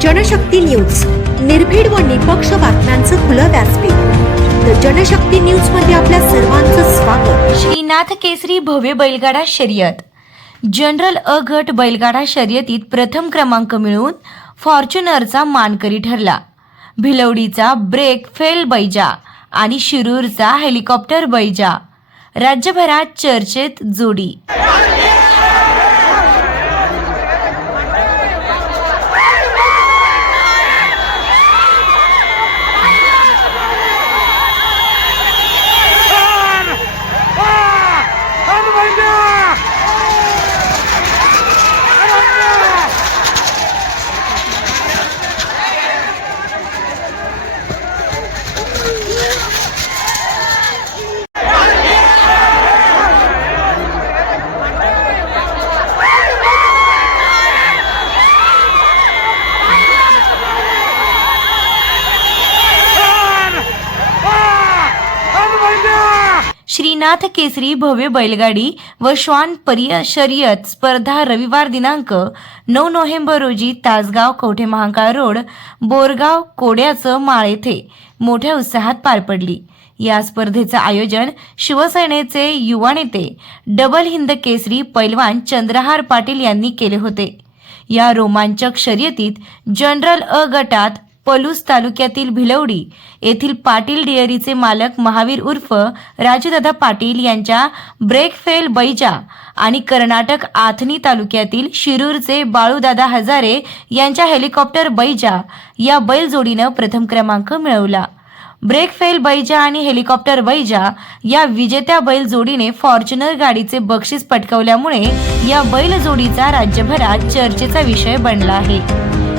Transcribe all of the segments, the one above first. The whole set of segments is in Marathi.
जनशक्ती न्यूज. निर्भीड व निपक्ष बातम्यांचं खुलं व्यासपीठ. जनशक्ती न्यूजमध्ये आपल्या सर्वांचं स्वागत. श्रीनाथ केसरी भव्य बैलगाडा शर्यत. जनरल अ गट बैलगाडा शर्यतीत प्रथम क्रमांक मिळवून फॉर्च्युनरचा मानकरी ठरला. भिलवडीचा ब्रेक फेल बैजा आणि शिरूरचा हेलिकॉप्टर बैजा. राज्यभरात चर्चेत जोडी. श्रीनाथ केसरी भव्य बैलगाडी व श्वान परिय शर्यत स्पर्धा रविवार दिनांक नऊ नोव्हेंबर रोजी तासगाव कवठे महांकाळ रोड बोरगाव कोड्याचं माळ येथे मोठ्या उत्साहात पार पडली. या स्पर्धेचं आयोजन शिवसेनेचे युवा नेते डबल हिंद केसरी पैलवान चंद्रहार पाटील यांनी केले होते. या रोमांचक शर्यतीत जनरल अ गटात पलूस तालुक्यातील भिलवडी येथील पाटील डेअरीचे मालक महावीर उर्फ राजूदादा पाटील यांच्या ब्रेकफेल बैजा आणि कर्नाटक आथनी तालुक्यातील शिरूरचे बाळूदादा हजारे यांच्या हेलिकॉप्टर बैजा या बैलजोडीनं प्रथम क्रमांक मिळवला. ब्रेकफेल बैजा आणि हेलिकॉप्टर बैजा या विजेत्या बैल जोडीने फॉर्च्युनर गाडीचे बक्षीस पटकवल्यामुळे या बैल जोडीचा राज्यभरात चर्चेचा विषय बनला आहे.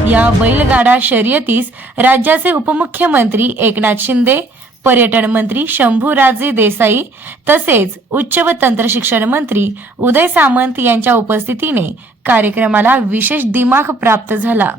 या बैलगाडा शर्यतीस राज्याचे उपमुख्यमंत्री एकनाथ शिंदे पर्यटन मंत्री शंभूराजे देसाई तसेच उच्च व तंत्रशिक्षण मंत्री उदय सामंत यांच्या उपस्थितीने कार्यक्रमाला विशेष दिमाग प्राप्त झाला.